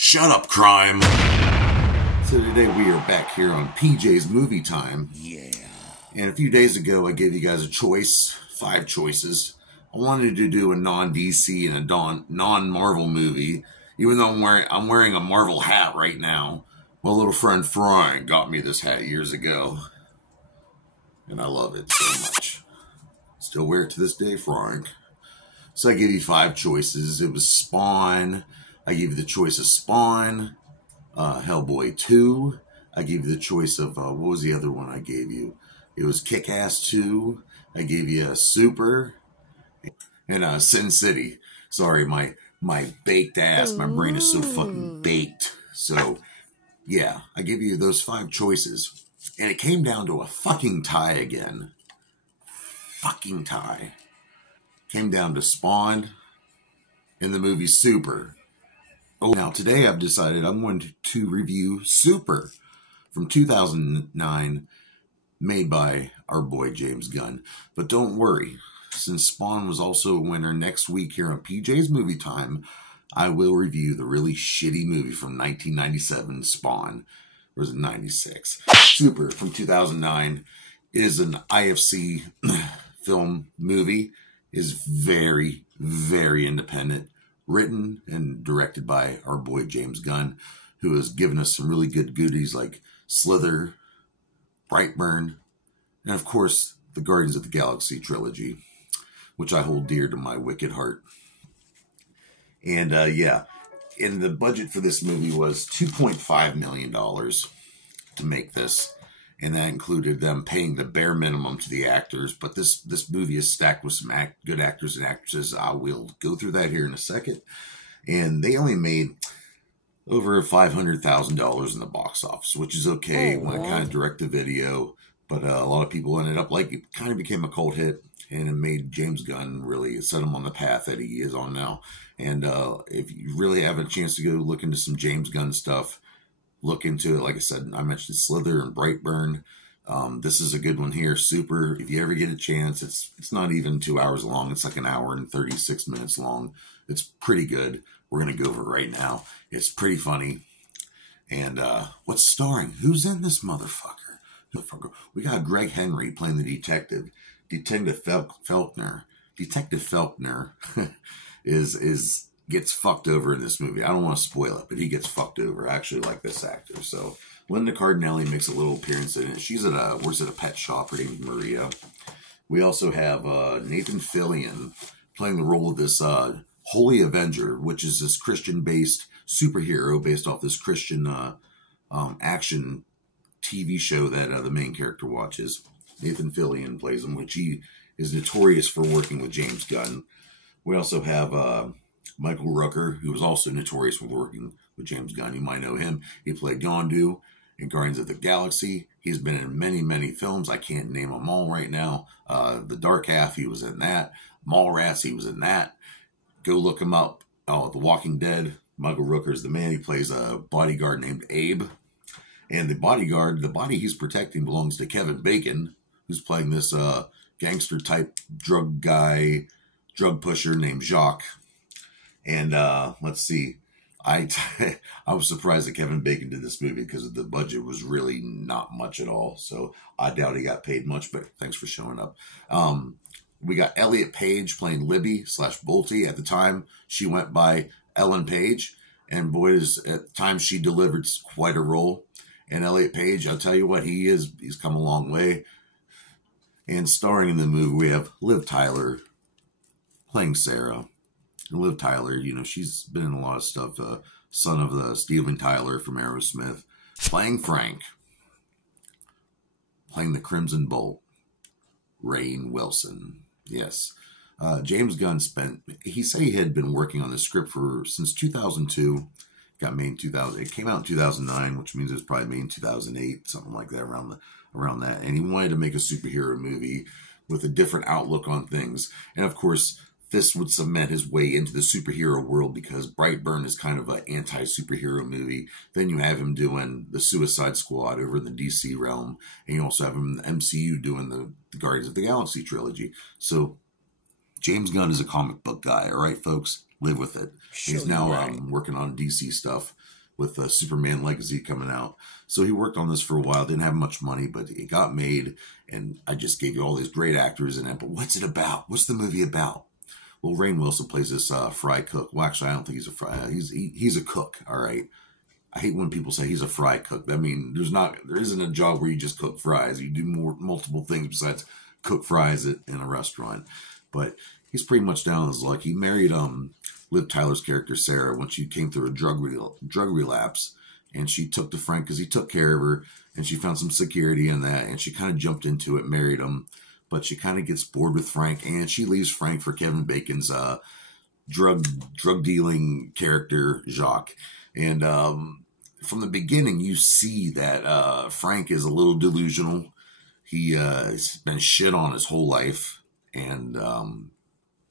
Shut up, crime! So today we are back here on PJ's Movie Time. Yeah. And a few days ago I gave you guys a choice, 5 choices. I wanted to do a non-DC and a non-Marvel movie, even though I'm wearing a Marvel hat right now. My little friend Frank got me this hat years ago. And I love it so much. Still wear it to this day, Frank. So I gave you 5 choices. It was Spawn. I gave you the choice of Spawn, Hellboy 2. I gave you the choice of, what was the other one I gave you? It was Kick-Ass 2. I gave you Super and Sin City. Sorry, my baked ass, my brain is so fucking baked. So, yeah, I gave you those 5 choices. And it came down to a fucking tie again. Fucking tie. Came down to Spawn and the movie Super. Oh, now today I've decided I'm going to review Super from 2009, made by our boy James Gunn. But don't worry, since Spawn was also a winner, next week here on PJ's Movie Time, I will review the really shitty movie from 1997, Spawn. Or was it 96? Super from 2009 is an IFC film movie. Is very, very independent. Written and directed by our boy James Gunn, who has given us some really good goodies like Slither, Brightburn, and of course the Guardians of the Galaxy trilogy, which I hold dear to my wicked heart. And yeah, and the budget for this movie was $2.5 million to make this. And that included them paying the bare minimum to the actors. But this movie is stacked with some good actors and actresses. I will go through that here in a second. And they only made over $500,000 in the box office, which is okay when I kind of direct the video. But a lot of people ended up like it kind of became a cult hit. And it made James Gunn really set him on the path that he is on now. And if you really have a chance to go look into some James Gunn stuff, look into it. Like I said, I mentioned Slither and Brightburn. This is a good one here. Super. If you ever get a chance, it's not even 2 hours long. It's like an hour and 36 minutes long. It's pretty good. We're going to go over it right now. It's pretty funny. And what's starring? Who's in this motherfucker? We got Greg Henry playing the detective. Detective Felkner. Detective Felkner gets fucked over in this movie. I don't want to spoil it, but he gets fucked over. I actually like this actor. So Linda Cardinelli makes a little appearance in it. She's works at a pet shop. Her name's Maria. We also have Nathan Fillion playing the role of this Holy Avenger, which is this Christian-based superhero based off this Christian action TV show that the main character watches. Nathan Fillion plays him, which he is notorious for working with James Gunn. We also have Michael Rooker, who was also notorious for working with James Gunn. You might know him. He played Yondu in Guardians of the Galaxy. He's been in many, many films. I can't name them all right now. The Dark Half, he was in that. Mallrats, he was in that. Go look him up. The Walking Dead. Michael Rooker is the man. He plays a bodyguard named Abe. And the body he's protecting belongs to Kevin Bacon, who's playing this gangster-type drug pusher named Jacques. And let's see, I was surprised that Kevin Bacon did this movie because the budget was really not much at all. So I doubt he got paid much, but thanks for showing up. We got Elliot Page playing Libby / Bolty. At the time, she went by Ellen Page. And boy, at the time, she delivered quite a role. And Elliot Page, I'll tell you what, he's come a long way. And starring in the movie, we have Liv Tyler playing Sarah. And Liv Tyler, you know, she's been in a lot of stuff. Son of Steven Tyler from Aerosmith. Playing Frank. Playing the Crimson Bolt. Rainn Wilson. Yes. James Gunn he said he had been working on the script since 2002. Got made in 2000. It came out in 2009, which means it was probably made in 2008, something like that, around that. And he wanted to make a superhero movie with a different outlook on things. And of course, this would cement his way into the superhero world because Brightburn is kind of an anti-superhero movie. Then you have him doing the Suicide Squad over in the DC realm. And you also have him in the MCU doing the Guardians of the Galaxy trilogy. So James Gunn is a comic book guy, all right, folks? live with it. Sure, He's now right. working on DC stuff with Superman Legacy coming out. So he worked on this for a while, didn't have much money, but it got made. And I just gave you all these great actors in it. But what's it about? What's the movie about? Well, Rainn Wilson plays this fry cook. Well, actually, I don't think he's a fry. He's a cook. All right. I hate when people say he's a fry cook. I mean, there isn't a job where you just cook fries. You do multiple things besides cook fries in a restaurant. But he's pretty much down on his luck. He married Liv Tyler's character Sarah when she came through a drug relapse, and she took to Frank because he took care of her, and she found some security in that, and she kind of jumped into it, married him, but she kind of gets bored with Frank, and she leaves Frank for Kevin Bacon's drug dealing character Jacques, and from the beginning you see that Frank is a little delusional. He's been shit on his whole life, and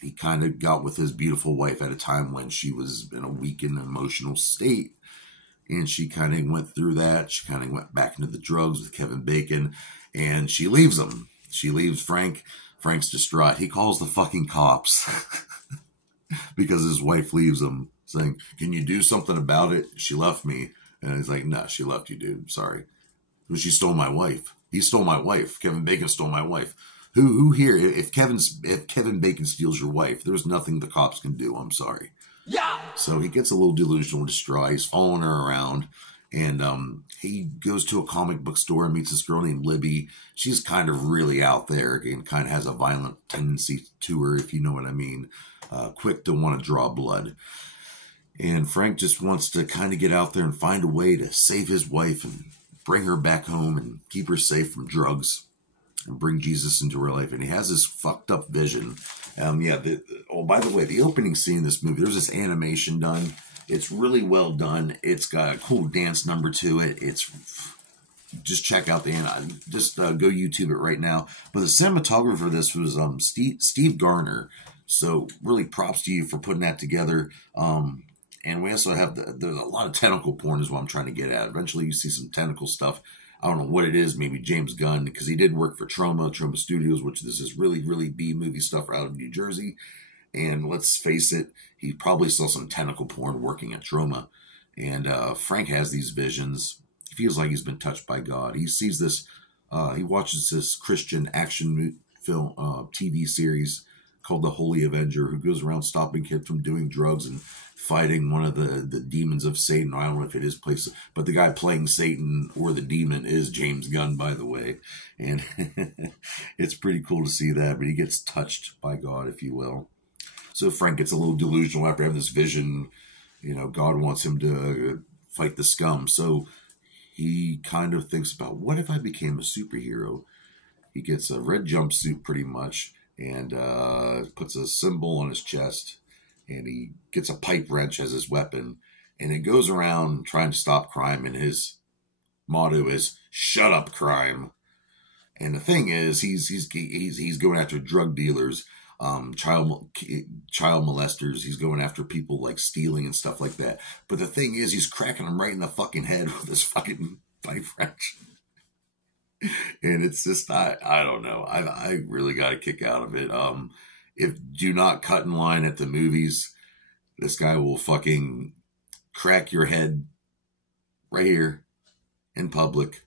he kind of got with his beautiful wife at a time when she was in a weak and emotional state. And she kind of went through that. She kind of went back into the drugs with Kevin Bacon. And she leaves him. She leaves Frank. Frank's distraught. He calls the fucking cops because his wife leaves him, saying, "Can you do something about it? She left me." And he's like, "No, she left you, dude. Sorry. But she stole my wife. He stole my wife. Kevin Bacon stole my wife." Who here? If Kevin Bacon steals your wife, there's nothing the cops can do. I'm sorry. Yeah. So he gets a little delusional, distraught. He's following her around, and he goes to a comic book store and meets this girl named Libby. She's kind of really out there and kind of has a violent tendency to her, if you know what I mean. Quick to want to draw blood. And Frank just wants to kind of get out there and find a way to save his wife and bring her back home and keep her safe from drugs and bring Jesus into her life. And he has this fucked up vision. By the way, the opening scene in this movie, there's this animation done. It's really well done. It's got a cool dance number to it. Just check out go YouTube it right now. But the cinematographer for this was Steve Garner. So really props to you for putting that together. And we also have there's a lot of tentacle porn is what I'm trying to get at. Eventually you see some tentacle stuff. I don't know what it is, maybe James Gunn, because he did work for Troma Studios, which this is really, really B-movie stuff out of New Jersey. And let's face it, he probably saw some tentacle porn working at Troma. And Frank has these visions. He feels like he's been touched by God. He sees this, he watches this Christian action film, TV series called The Holy Avenger, who goes around stopping kids from doing drugs and fighting one of the demons of Satan. I don't know if it is placed, but the guy playing Satan or the demon is James Gunn, by the way. And it's pretty cool to see that, but he gets touched by God, if you will. So Frank gets a little delusional after having this vision. You know, God wants him to fight the scum. So he kind of thinks about, what if I became a superhero? He gets a red jumpsuit pretty much, and puts a symbol on his chest, and he gets a pipe wrench as his weapon, and he goes around trying to stop crime, and his motto is "Shut up, crime." And the thing is, he's going after drug dealers, child molesters. He's going after people like stealing and stuff like that. But the thing is, he's cracking them right in the fucking head with this fucking pipe wrench. And it's just, I don't know. I really got a kick out of it. If do not cut in line at the movies, this guy will fucking crack your head right here in public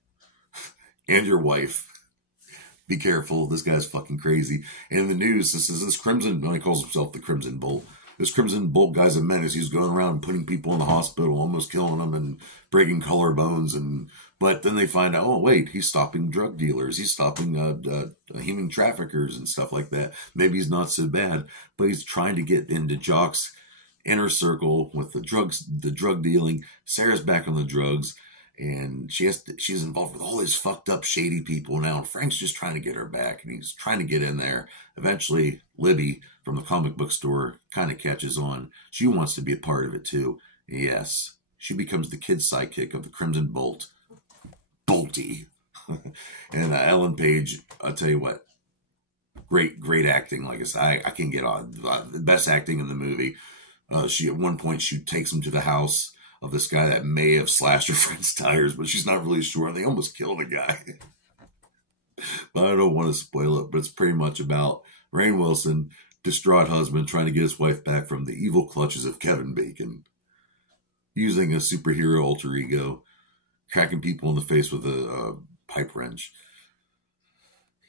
and your wife. Be careful. This guy's fucking crazy. And in the news, this Crimson, he calls himself the Crimson Bolt. This Crimson Bolt guy's a menace. He's going around putting people in the hospital, almost killing them and breaking collarbones. But then they find out, oh, wait, he's stopping drug dealers. He's stopping human traffickers and stuff like that. Maybe he's not so bad, but he's trying to get into Jock's inner circle with the drug dealing. Sarah's back on the drugs, and she's involved with all these fucked up, shady people now. And Frank's just trying to get her back, and he's trying to get in there. Eventually, Libby from the comic book store kind of catches on. She wants to be a part of it too. Yes, she becomes the kid sidekick of the Crimson Bolt, Bolty. And Ellen Page, I'll tell you what, great acting. Like I said, I can get on the best acting in the movie. She at one point she takes him to the house of this guy that may have slashed her friend's tires, but she's not really sure. And they almost kill the guy. But I don't want to spoil it. But it's pretty much about Rainn Wilson distraught husband trying to get his wife back from the evil clutches of Kevin Bacon, using a superhero alter ego, cracking people in the face with a pipe wrench.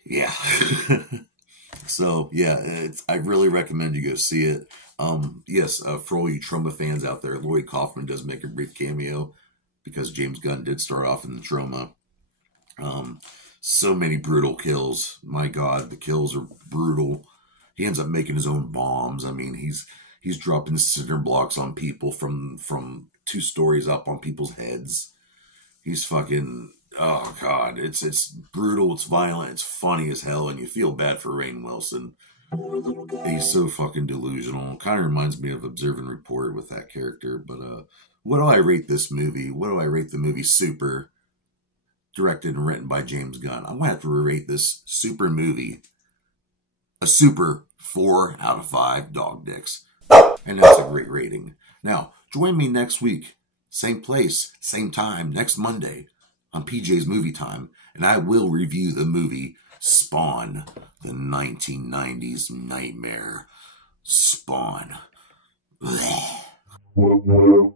Yeah. So, yeah, I really recommend you go see it. Yes, for all you Troma fans out there, Lloyd Kaufman does make a brief cameo because James Gunn did start off in the Troma. So many brutal kills. My God, the kills are brutal. He ends up making his own bombs. I mean, he's dropping cinder blocks on people from 2 stories up on people's heads. He's fucking, oh God, it's brutal, it's violent, it's funny as hell, and you feel bad for Rainn Wilson. He's so fucking delusional. Kind of reminds me of Observe and Report with that character. But what do I rate this movie? What do I rate the movie Super, directed and written by James Gunn? I'm gonna have to rate this super movie a super 4 out of 5 dog dicks, and that's a great rating. Now, join me next week, same place, same time, next Monday on PJ's Movie Time, and I will review the movie Spawn, the 1990s nightmare. Spawn. Blech.